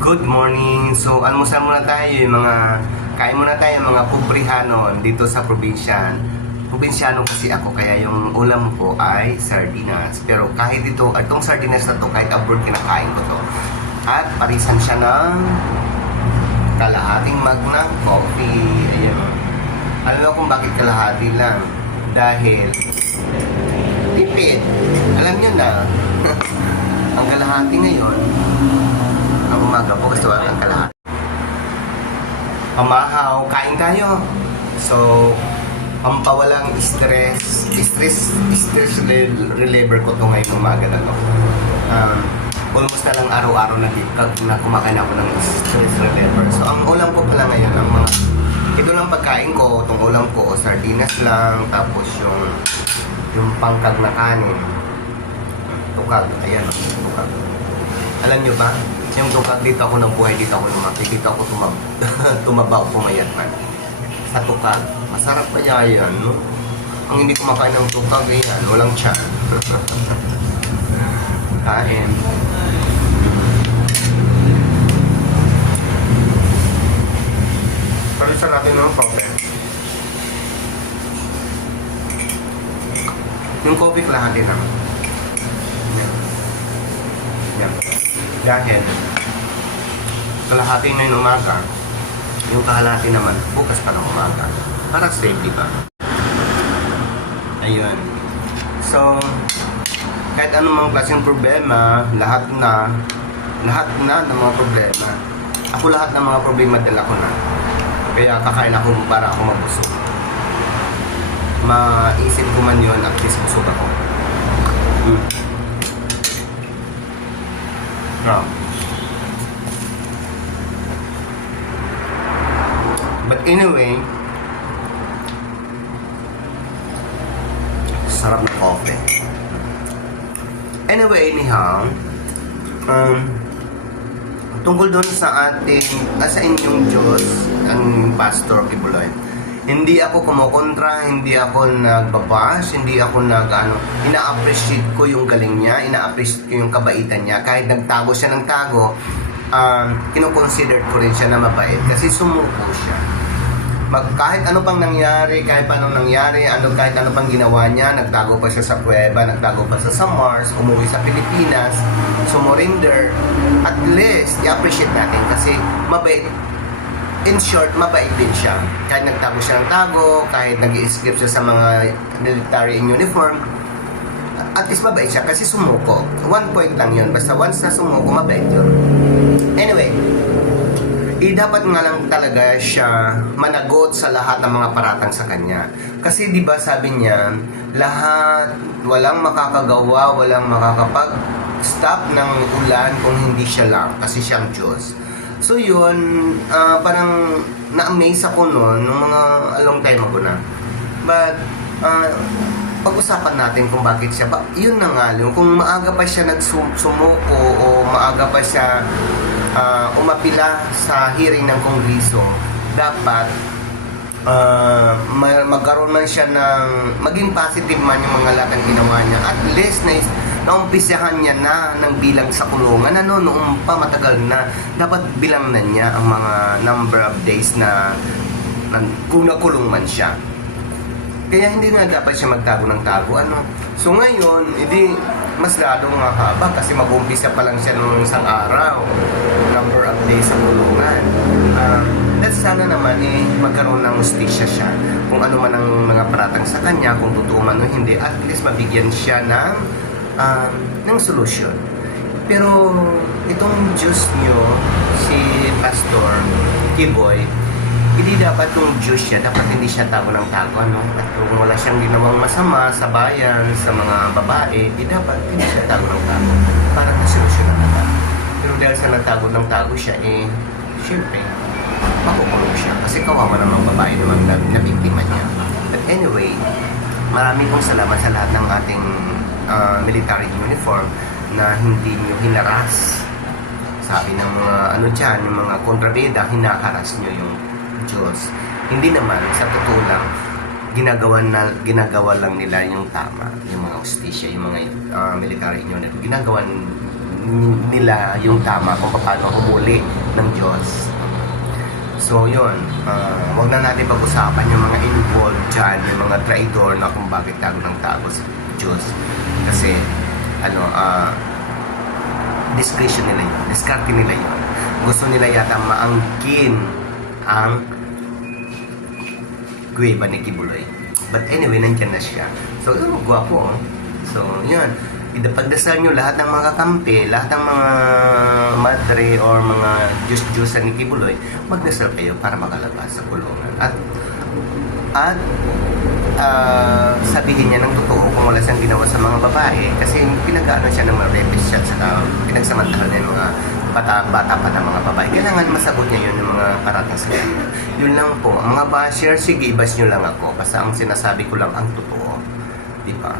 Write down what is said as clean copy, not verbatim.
Good morning. So, almusal muna tayo yung kain muna tayo yung mga pobrehano dito sa probinsya. Probinsyano kasi ako, kaya yung ulam ko ay sardinas. Pero kahit itong sardinas na to, kahit abroad kinakain ko to. At parisan siya ng kalahating mug ng coffee. Ayan. Alam mo kung bakit kalahati lang? Dahil tipid. Alam nyo na, ang kalahati ngayon, ang umaga po gusto ang kalahati. Pamahaw, kain tayo. So, pampawalang stress reliever ko to ngayong umaga na to. Almost na lang araw-araw na kumakain ako ng stress reliever. So, ang ulam ko pala ngayon, ito lang pagkain ko, itong ulam ko, sardinas lang, tapos yung pangkag na kanin. Tukag, ayan, tukag. Alam nyo ba? Yung tukag, dito ako nabuhay, dito ako lumaki, dito ako tumabaw, pumayat man. Sa tukag, masarap pa yan, no? Ang hindi kumakain ng tukag, yan, walang tiyan. Kain. Palisan natin ng coffee. Yung coffee kalahati lang. Yan. Dahil kalahati na yung umaga, yung kahalati naman bukas pa ng umaga para safe, di ba? Ayun. So, kahit anong mga klaseng problema, lahat na ng mga problema, ako lahat ng mga problema dala ko na. Kaya kakain ako para ako mabusog. Maisip ko man yun, at least busog ako. But anyway, sarap ng coffee. Anyway, anyhow, tungkol doon sa sa inyong Diyos, ang Pastor Kibuloy, hindi ako kumukontra, hindi ako nagbabash, hindi ako ina-appreciate ko yung galing niya, ina-appreciate ko yung kabaitan niya. Kahit nagtago siya ng tago, kinoconsider ko rin siya na mabait kasi sumuko siya. Kahit ano pang nangyari, kahit ano pang ginawa niya, nagtago pa siya sa kuweba, nagtago pa siya sa Mars, umuwi sa Pilipinas, sumurinder, at least, i-appreciate natin kasi mabait. In short, mabait din siya. Kahit nagtago siya ng tago, kahit nag-i-escape siya sa mga military in uniform, at least mabait siya kasi sumuko. 1 point lang yun. Basta once na sumuko, mabait yun. Anyway, dapat nga lang talaga siya managot sa lahat ng mga paratang sa kanya. Kasi di ba sabi niya, lahat, walang makakagawa, walang makakapag-stop ng ulan kung hindi siya lang, kasi siyang Diyos. So yun, parang na-amaze ako noon, nung mga long time ago na. But, pag-usapan natin kung bakit siya. Yun na nga, kung maaga pa siya nagsumuko o maaga pa siya umapila sa hearing ng Kongreso, dapat magkaroon man siya ng maging positive man yung mga lahat ng ginawa niya. At least naumpisahan niya na ng bilang sa kulungan. Noong pa matagal na, dapat bilang na niya ang mga number of days na kung nakulong man siya. Kaya hindi na dapat siya magtago ng tago. So ngayon, mas lalong mahaba kasi mag-umpisa pa lang siya nung isang araw, number of days sa kulungan. Sana naman magkaroon ng justisya siya. Kung ano man ang mga paratang sa kanya, kung totoo man o hindi, at least mabigyan siya ng solusyon. Pero itong Diyos nyo, si Pastor Kiboy, hindi dapat kung Diyos siya, dapat hindi siya tago ng tago, At kung wala siyang ginawang masama sa bayan, sa mga babae, dapat hindi siya tago ng tago para masolusyonan natin. Pero dahil sa nagtago ng tago siya, syempre, makukulong siya. Kasi kawawa ng babae naman na biktima niya. But anyway, maraming pong salamat sa lahat ng ating military uniform na hindi nyo hinaras. Sabi ng mga dyan, yung mga kontrabida, hinakaras nyo yung Diyos. Hindi naman, sa totoo lang, ginagawa lang nila yung tama, yung mga hostisya, yung mga military unit. Ginagawa nila yung tama kung paano humuli ng Diyos. So yun, wag na natin pag-usapan yung mga involved dyan, yung mga traidor na kung bakit tago ng tago sa Diyos. Kasi discretion nila yun, diskarte nila yun. Gusto nila yata maangkin ang Gueva ni Kibuloy. But anyway, nandyan na siya. So yun, gwapo. So yun, pagdasal nyo lahat ng mga kampi, lahat ng mga madre or mga Diyos-Diyosan ni Kibuloy, magdasal kayo para makalabas sa kulungan. At sabihin niya ng totoo kung wala siyang ginawa sa mga babae, kasi pinag-ano siya ng mga rapist siya, saka pinagsamantahan niya yung mga bata pa ng mga babae. Kailangan masagot niya yun yung mga parating sa kanya. Yun lang po. Ang mga basher, sige, bash nyo lang ako. Basta ang sinasabi ko lang ang totoo. Di ba?